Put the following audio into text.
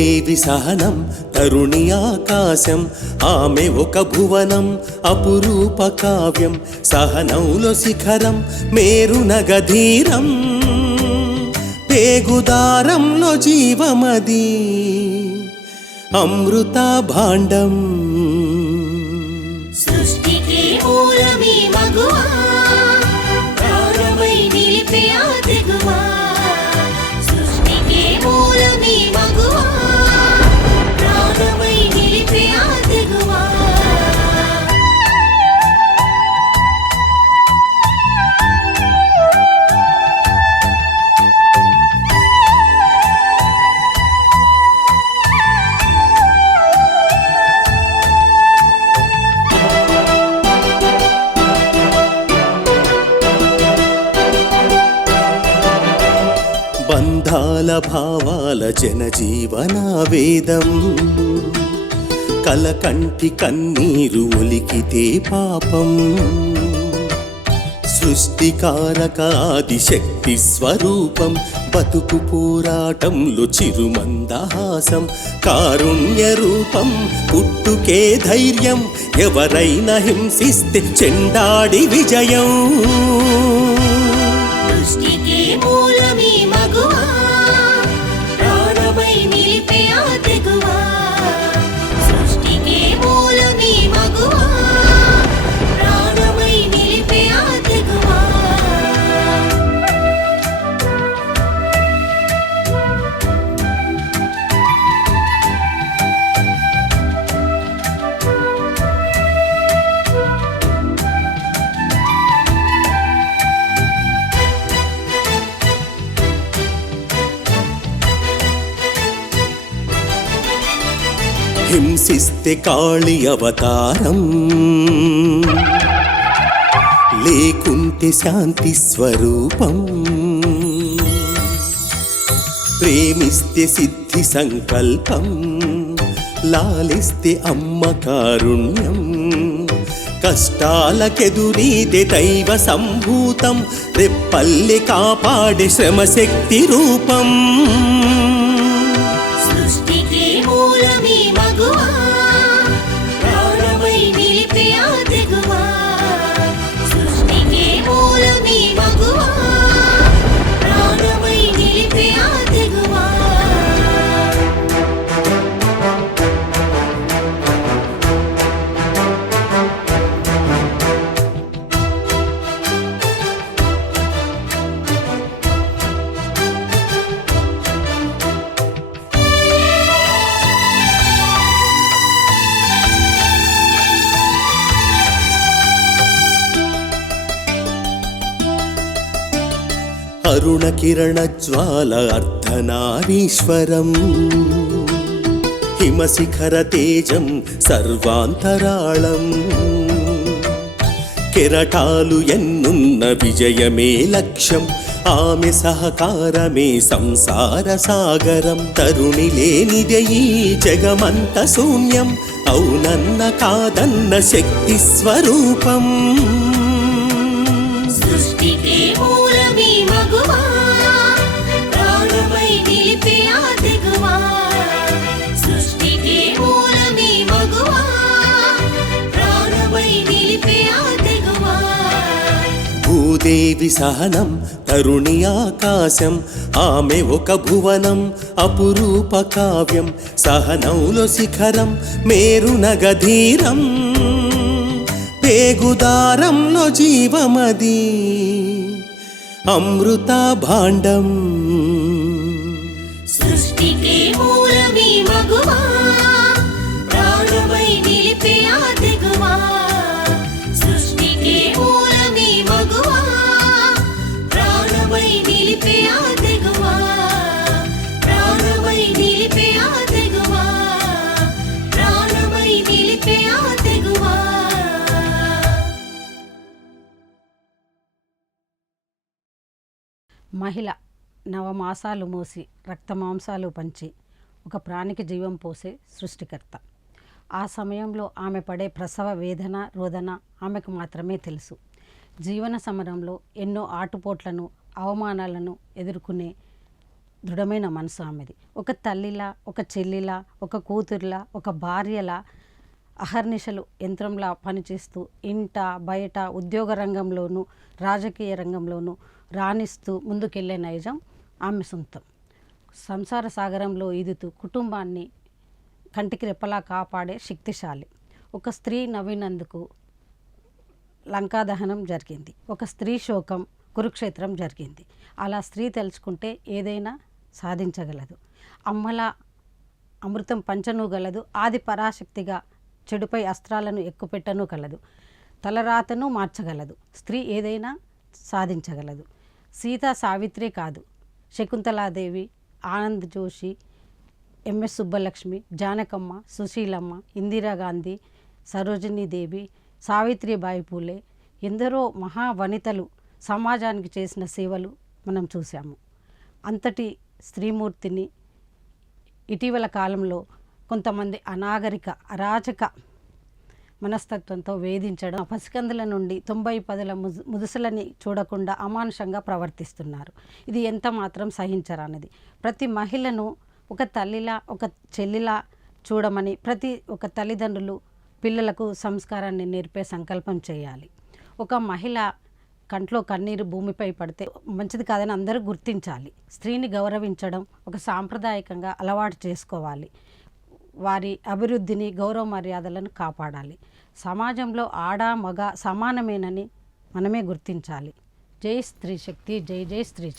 దేవి సహనం తరుణి ఆకాశం ఆమె ఒక భువనం అపురూప కావ్యం సహనంలో శిఖరం మేరునగధీరం పేగుదారంలో జీవమది అమృత భాండం. సృష్టికి మూలమీ మగువా ప్రాణమై నిలిపే ఆ తెగువా. భావాల జనజీవన వేదం. కలకంటి కన్నీరు ఒలికితే పాపం. సృష్టికారకాది ఆదిశక్తి స్వరూపం. బతుకు పోరాటంలో చిరుమందహాసం. కారుణ్య రూపం పుట్టుకే ధైర్యం. ఎవరైనా హింసిస్తే చెండాడి విజయం. సృష్టికి మూలం హింసిస్తే కాళి అవతారం. లేకుంటే శాంతి స్వరూపం. ప్రేమిస్తే సిద్ధి సంకల్పం. లాలిస్తే అమ్మ కారుణ్యం. కష్టాలకెదురీదే దైవ సంభూతం. రెప్పల్లి కాపాడే శ్రమశక్తి రూపం. అరుణ కిరణ జ్వాల అర్ధనారీశ్వరం. హిమశిఖర తేజం సర్వాంతరాళం. కెరటాలు ఎన్నున్న విజయమే లక్ష్యం. ఆమె సహకారమే సంసార సాగరం. తరుణి లేనిదే ఈ జగమంత శూన్యం. అవునన్న కాదన్న శక్తి స్వరూపం. సృష్టికి దేవి సహనం తరుణి ఆకాశం ఆమె ఒక భువనం అపురూప కావ్యం సహనంలో శిఖరం మేరునగధీరం పేగుదారంలో జీవమది అమృత భాండం. సృష్టికి మూలమీ మగువా ప్రాణమై నిలిపే ఆ దిగువా. మహిళ నవమాసాలు మోసి రక్తమాంసాలు పంచి ఒక ప్రాణికి జీవం పోసే సృష్టికర్త. ఆ సమయంలో ఆమె పడే ప్రసవ వేదన రోదన ఆమెకు మాత్రమే తెలుసు. జీవన సమరంలో ఎన్నో ఆటుపోట్లను అవమానాలను ఎదుర్కొనే దృఢమైన మనసు ఆమెది. ఒక తల్లిలా ఒక చెల్లిలా ఒక కూతురులా ఒక భార్యలా అహర్నిశలు యంత్రంలా పనిచేస్తూ ఇంట బయట ఉద్యోగ రంగంలోనూ రాజకీయ రంగంలోనూ రాణిస్తూ ముందుకెళ్ళే నైజం ఆమె సొంతం. సంసార సాగరంలో ఈదుతూ కుటుంబాన్ని కంటికి రెప్పలా కాపాడే శక్తిశాలి. ఒక స్త్రీ నవ్వినందుకు లంకా దహనం జరిగింది. ఒక స్త్రీ శోకం కురుక్షేత్రం జరిగింది. అలా స్త్రీ తెలుసుకుంటే ఏదైనా సాధించగలదు. అమ్మలా అమృతం పంచనుగలదు. ఆది పరాశక్తిగా చెడుపై అస్త్రాలను ఎక్కుపెట్టను కలదు. తలరాతను మార్చగలదు. స్త్రీ ఏదైనా సాధించగలదు. సీత సావిత్రి కాదు. శకుంతలాదేవి ఆనంద్ జోషి ఎంఎస్ సుబ్బలక్ష్మి జానకమ్మ సుశీలమ్మ ఇందిరాగాంధీ సరోజినీదేవి సావిత్రిబాయి పూలే ఎందరో మహావనితలు సమాజానికి చేసిన సేవలు మనం చూసాము అంతటి స్త్రీమూర్తిని ఇటీవల కాలంలో కొంతమంది అనాగరిక అరాచక మనస్తత్వంతో వేధించడం పసికందుల నుండి తొంభై పదుల ముదు ముదుసలని చూడకుండా అమానుషంగా ప్రవర్తిస్తున్నారు. ఇది ఎంత మాత్రం సహించరానిది. ప్రతి మహిళను ఒక తల్లిలా ఒక చెల్లిలా చూడమని ప్రతి ఒక తల్లిదండ్రులు పిల్లలకు సంస్కారాన్ని నేర్పే సంకల్పం చేయాలి. ఒక మహిళ కంట్లో కన్నీరు భూమిపై పడితే మంచిది కాదని అందరూ గుర్తించాలి. స్త్రీని గౌరవించడం ఒక సాంప్రదాయకంగా అలవాటు చేసుకోవాలి. వారి అభివృద్ధిని గౌరవ మర్యాదలను కాపాడాలి. సమాజంలో ఆడ మగ సమానమేనని మనమే గుర్తించాలి. జై స్త్రీ శక్తి జై జై స్త్రీ శక్తి